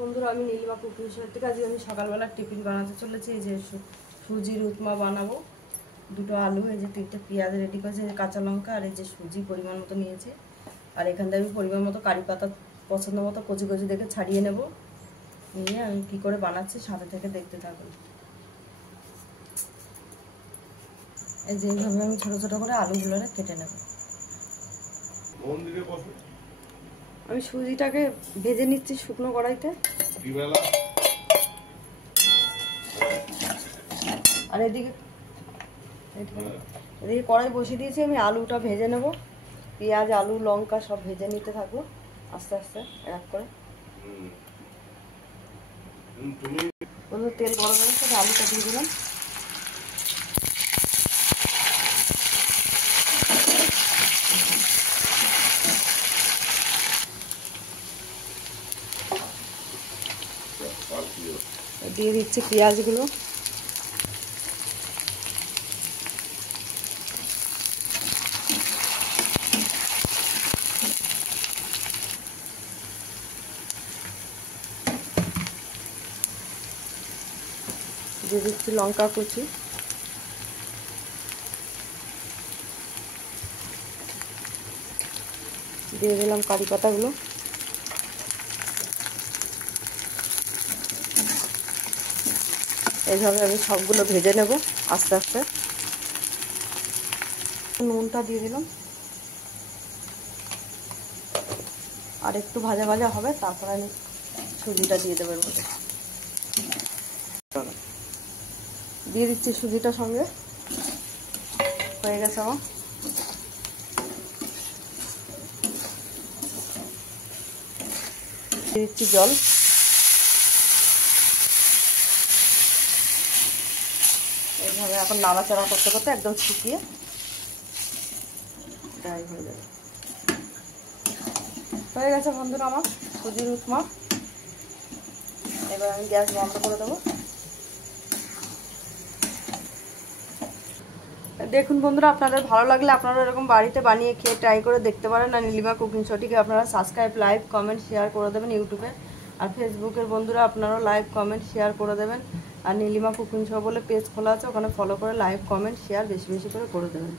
বন্ধুরা, আমি Nilima cooking show থেকে আজকে আমি সকালবেলা টিফিন বানাতে চলেছি। এই যে সুজির উপমা বানাবো। দুটো আলু, এই যে 3টে পেঁয়াজ রেডি করেছি, কাঁচা লঙ্কা আর এই যে সুজি পরিমাণ মতো নিয়েছি। আর এখান থেকে আমি পরিমাণ মতো কারি পাতা পছন্দ মতো কচি কচি দেখে ছাড়িয়ে নেব। নিয়ে আমি কী করে বানাচ্ছি সাথে থেকে দেখতে থাকুন। এই যে এইভাবে আমি ছোটো ছোটো করে আলুগুলো কেটে নেব। আমি সুজিটাকে ভেজে নিচ্ছি শুকনো কড়াইতে। আর এদিকে কড়াই বসিয়ে দিয়েছি, আমি আলুটা ভেজে নেব। পেঁয়াজ, আলু, লঙ্কা সব ভেজে নিতে থাকবো আস্তে আস্তে এক করে। তেল গরম হয়ে গেছে, আলুটা দিয়ে দিলাম। দিয়ে দিচ্ছি পেঁয়াজগুলো। দিয়ে দিচ্ছি লঙ্কা কুচি। দিয়ে দিলাম কারি পাতাগুলো। এইভাবে আমি সবগুলো ভেজে নেব আস্তে আস্তে। নুনটা দিয়ে দিলাম। আর একটু ভাজা ভাজা হবে, তারপর আমি সুজিটা দিয়ে দেবো এর মধ্যে। দিয়ে দিচ্ছি সুজিটা সঙ্গে। হয়ে গেছে আমার। দিয়ে দিচ্ছি জল। এইভাবে এখন নাড়াচাড়া করতে করতে একদম শুকিয়ে ড্রাই হয়ে যাবে। হয়ে গেছে বন্ধুরা আমার সুজির উপমা। এবার আমি গ্যাস বন্ধ করে দেবো। দেখুন বন্ধুরা, আপনাদের ভালো লাগলে আপনারা এরকম বাড়িতে বানিয়ে খেয়ে ট্রাই করে দেখতে পারেন। আর নীলিমা কুকিং শোটিকে আপনারা সাবস্ক্রাইব, লাইক, কমেন্ট, শেয়ার করে দেবেন ইউটিউবে। আর ফেসবুকের বন্ধুরা আপনারাও লাইক, কমেন্ট, শেয়ার করে দেবেন। আর নীলিমা কুকিং শো বলে পেজ খোলা আছে, ওখানে ফলো করে লাইক, কমেন্ট, শেয়ার বেশি বেশি করে দেবেন।